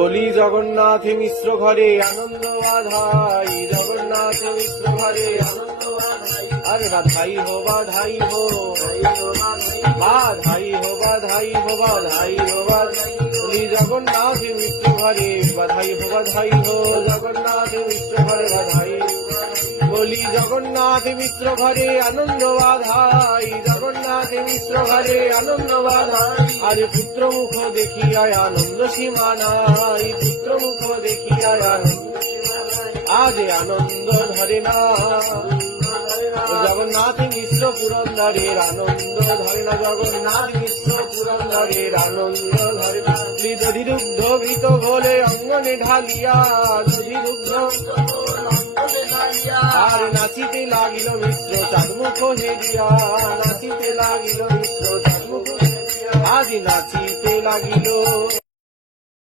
বলি জগন্নাথ মিশ্র ঘরে আনন্দ বাধাই, জগন্নাথ মিশ্র ঘরে আনন্দ বাধাই। আরে বাধাই হো বাধাই হো, বাধাই হো বাধাই হো, বাধাই হো বাধাই। বলি জগন্নাথ মিশ্র ঘরে বাধাই হো বাধাই হো, জগন্নাথ মিশ্র ঘরে বাধাই। বলি জগন্নাথ মিশ্র ঘরে আনন্দ বাধাই, জগন্নাথ মিশ্র ঘরে আনন্দ বাধাই। আরে পুত্র মুখ দেখিয়ায় আনন্দ সীমানাই, পুত্র মুখ দেখিয়ায় আনন্দ আজ আনন্দ ধরে না। জগন্নাথ মিশ্র পুরন্দরের আনন্দ ধরে না, জগন্নাথ মিশ্র পুরন্দরের আনন্দ ধরে না। দধি দুগ্ধ ভীত ভোলে অঙ্গনে ঢালিয়া, দধি দুগ্ধ আর নাচিতে লাগিল মিশ্র চাঁদমুখ হেরিয়া, নাচিতে লাগিল মিশ্র চাঁদমুখ হেরিয়া। আজ নাচিতে লাগিল